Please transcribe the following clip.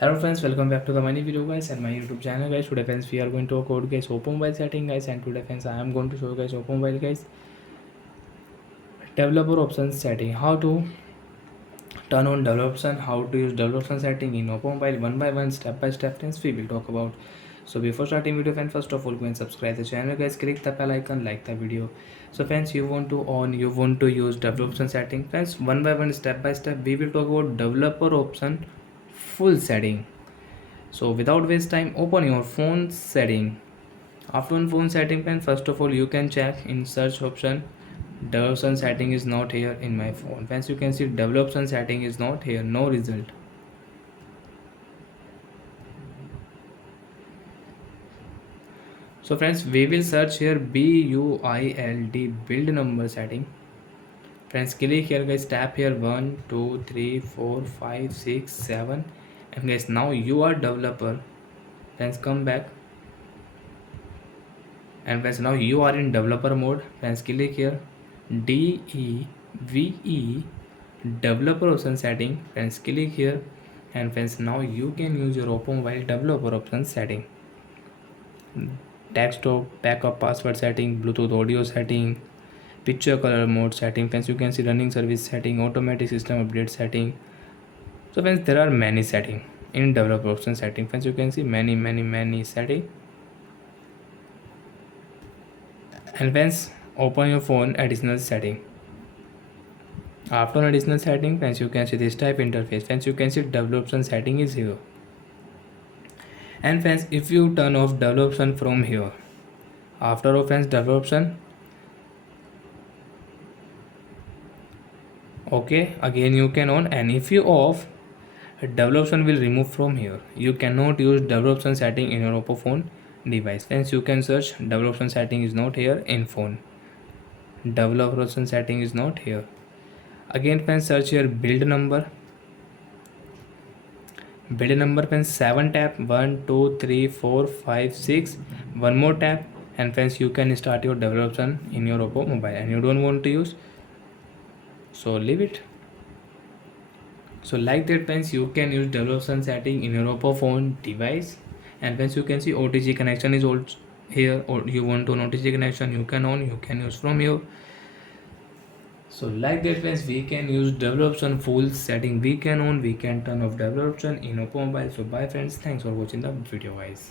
Hello friends, welcome back to the mini video guys and my YouTube channel guys. Today friends we are going to talk about guys Oppo mobile setting guys, and today friends I am going to show you guys Oppo mobile guys developer options setting, how to turn on developer option, how to use developer option setting in Oppo mobile one by one, step by step friends we will talk about. So before starting video friends, first of all go and subscribe the channel guys, click the bell icon, like the video. So friends, you want to use developer option setting friends, one by one, step by step we will talk about developer option full setting. So without waste time, open your phone setting. After on phone setting pen, first of all you can check in search option. Development setting is not here in my phone. Friends, you can see development setting is not here, no result. So friends, we will search here BUILD build number setting. Friends, click here guys, tap here 1 2 3 4 5 6 7, and guys now you are developer. Friends, come back, and friends now you are in developer mode. Friends, click here DEVE developer option setting. Friends, click here, and friends now you can use your Oppo mobile developer option setting. Desktop backup password setting, Bluetooth audio setting, picture color mode setting. Friends, you can see running service setting, automatic system update setting. So friends, there are many setting in developer option setting. Friends, you can see many setting. And friends, open your phone additional setting. After additional setting, friends, you can see this type interface. Friends, you can see developer option setting is here. And friends, if you turn off developer option from here, after of friends developer option, okay, again you can on, and if you off, developer option will remove from here. You cannot use developer option setting in your Oppo phone device. Friends, you can search developer option setting is not here in phone. Developer option setting is not here. Again friends, search here build number. Build number friends, 7 tap 1 2 3 4 5 6, one more tap, and friends you can start your development in your Oppo mobile, and you don't want to use, so leave it. So like that friends, you can use development setting in your Oppo phone device. And friends, you can see OTG connection is also here, or you want to OTG connection, you can on, you can use from here. So like that friends, we can use development full setting, we can on, we can turn off development in Oppo mobile. So bye friends, thanks for watching the video guys.